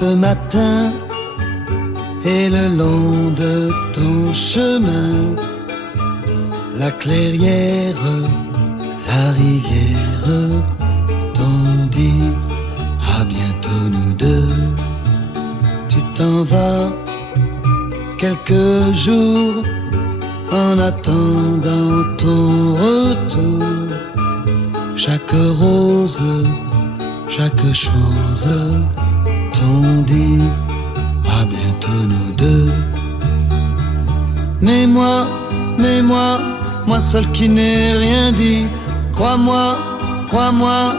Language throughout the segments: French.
ce matin et le long de ton chemin, la clairière, la rivière t'ont dit à bientôt nous deux. Tu t'en vas quelques jours en attendant ton retour. Chaque rose, chaque chose t'ont dit à bientôt nous deux. Mais moi, moi seul qui n'ai rien dit, crois-moi, crois-moi,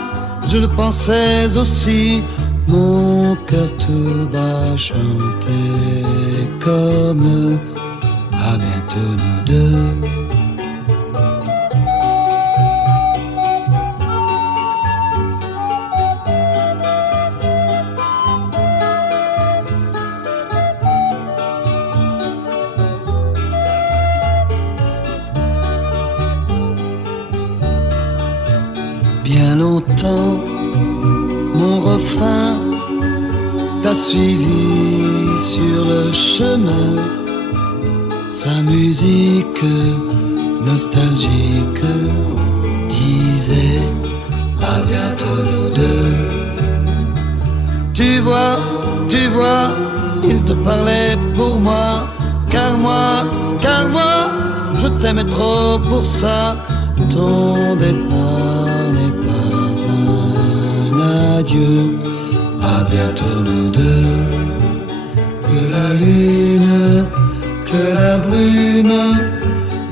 je le pensais aussi. Mon cœur tout bas chantait comme à bientôt nous deux. Bien longtemps, mon refrain t'a suivi sur le chemin. Sa musique nostalgique disait à bientôt nous deux. Tu vois, il te parlait pour moi, car moi, je t'aimais trop pour ça. Ton départ n'est pas un adieu, à bientôt nous deux. Que la lune, que la brume,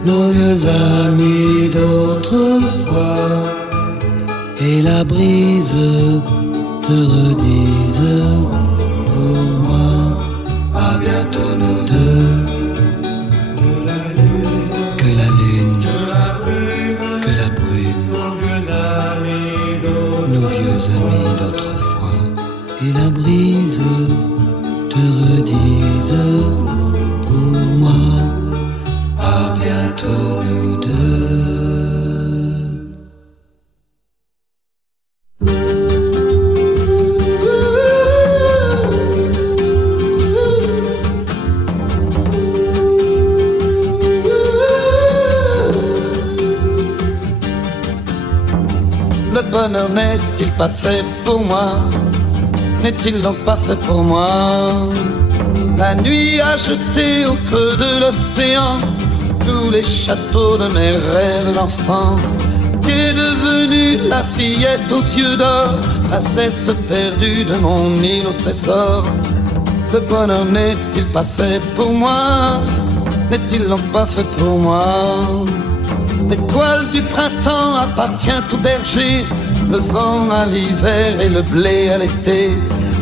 nos vieux amis d'autrefois, et la brise te redisent pour moi, à bientôt nous deux. Amis d'autrefois, et la brise te redise pour moi, à bientôt nous deux. Le bonheur n'est-il pas fait pour moi? N'est-il donc pas fait pour moi? La nuit a jeté au creux de l'océan tous les châteaux de mes rêves d'enfant. Qu'est devenue la fillette aux yeux d'or, princesse perdue de mon île au trésor? Le bonheur n'est-il pas fait pour moi? N'est-il donc pas fait pour moi? L'étoile du printemps appartient au berger, le vent à l'hiver et le blé à l'été.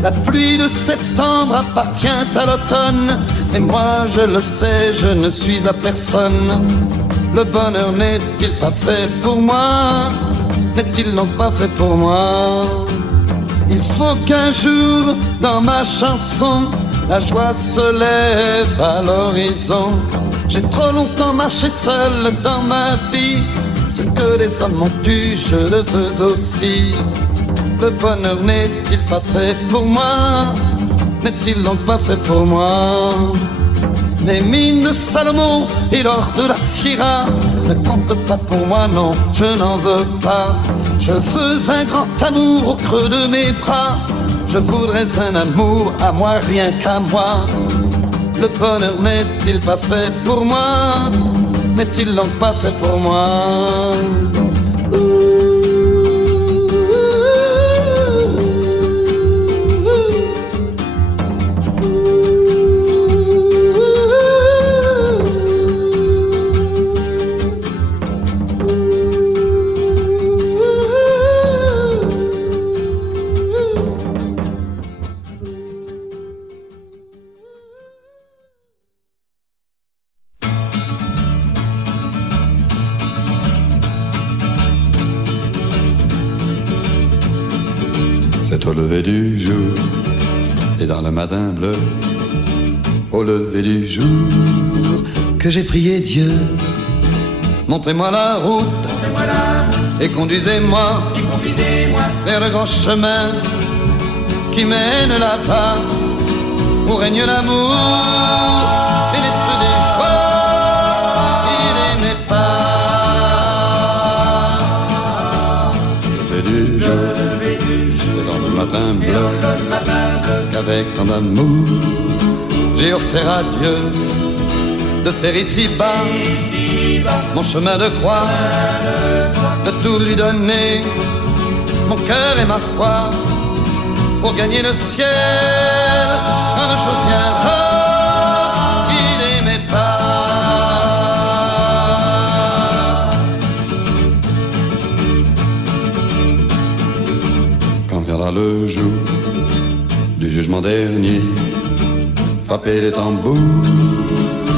La pluie de septembre appartient à l'automne, et moi je le sais, je ne suis à personne. Le bonheur n'est-il pas fait pour moi? N'est-il donc pas fait pour moi? Il faut qu'un jour, dans ma chanson, la joie se lève à l'horizon. J'ai trop longtemps marché seul dans ma vie, ce que les hommes m'ont eu, je le veux aussi. Le bonheur n'est-il pas fait pour moi? N'est-il donc pas fait pour moi? Les mines de Salomon et l'or de la Sierra ne comptent pas pour moi, non, je n'en veux pas. Je veux un grand amour au creux de mes bras, je voudrais un amour à moi, rien qu'à moi. Le bonheur n'est-il pas fait pour moi? N'est-il donc pas fait pour moi? C'est au lever du jour et dans le matin bleu, au lever du jour, que j'ai prié Dieu. Montrez-moi la route, et conduisez-moi vers le grand chemin qui mène là-bas où règne l'amour et les ceux des joies qu'il n'aimait pas. Le lever du jour, et dans le matin bleu, qu'avec tant d'amour, J'ai offert à Dieu de faire ici-bas mon chemin de croix, de tout lui donner, mon cœur et ma foi, pour gagner le ciel. Un jour viendra, il n'aimait pas. quand viendra le jour du jugement dernier, frappez les tambours,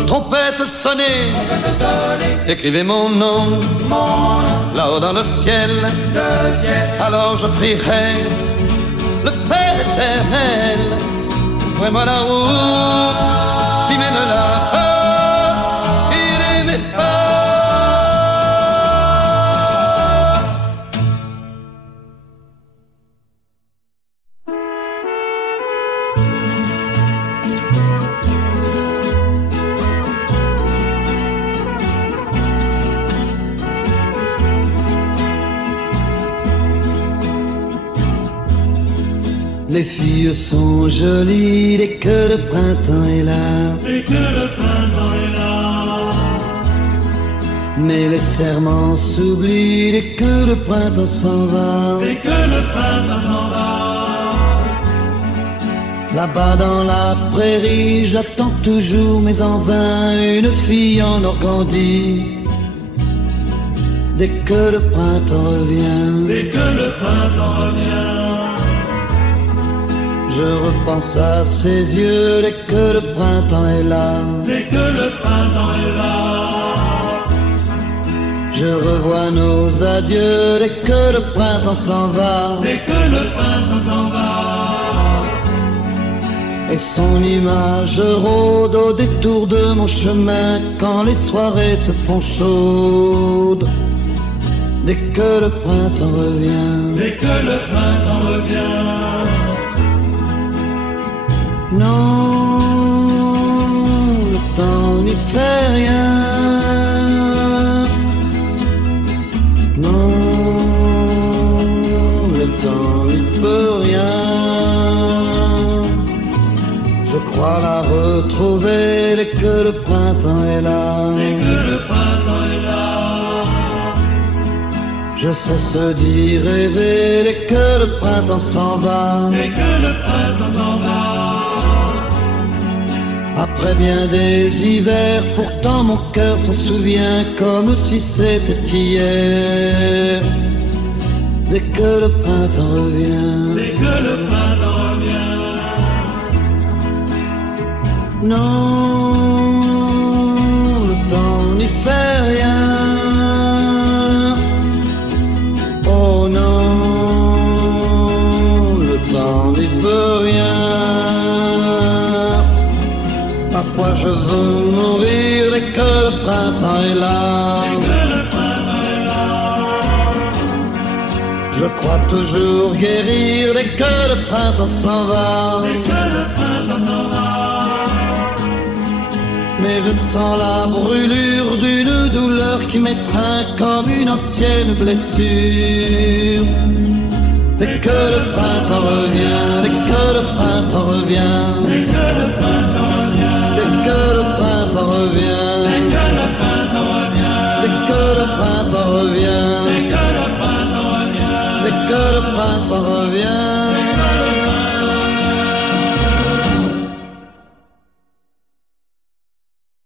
Trompette sonnée, écrivez mon nom, là-haut dans le ciel. Alors je prierai le Père éternel, ouvrez-moi la route qui mène là-bas, il n'aimait pas. Les filles sont jolies dès que le printemps est là. Mais les serments s'oublient dès que le printemps s'en va. Là-bas dans la prairie, j'attends toujours, mais en vain, une fille en Organdie. Dès que le printemps revient, je repense à ses yeux dès que le printemps est là. Je revois nos adieux dès que le printemps s'en va. Et son image rôde au détour de mon chemin quand les soirées se font chaudes. Dès que le printemps revient, non, le temps n'y fait rien. Non, le temps n'y peut rien. Je crois la retrouver dès que le printemps est là. Je cesse d'y rêver dès que le printemps s'en va. Après bien des hivers, pourtant mon cœur s'en souvient comme si c'était hier. Dès que le printemps revient, non, le temps n'y fait rien. Oh non, le temps n'y peut rien. Parfois je veux mourir dès que le printemps est là. Je crois toujours guérir dès que le printemps s'en va. Mais je sens la brûlure d'une douleur qui m'étreint comme une ancienne blessure. Dès que le printemps revient, dès que le printemps revient, dès que le printemps revient, dès que le printemps revient, dès que le printemps revient, dès que le printemps revient.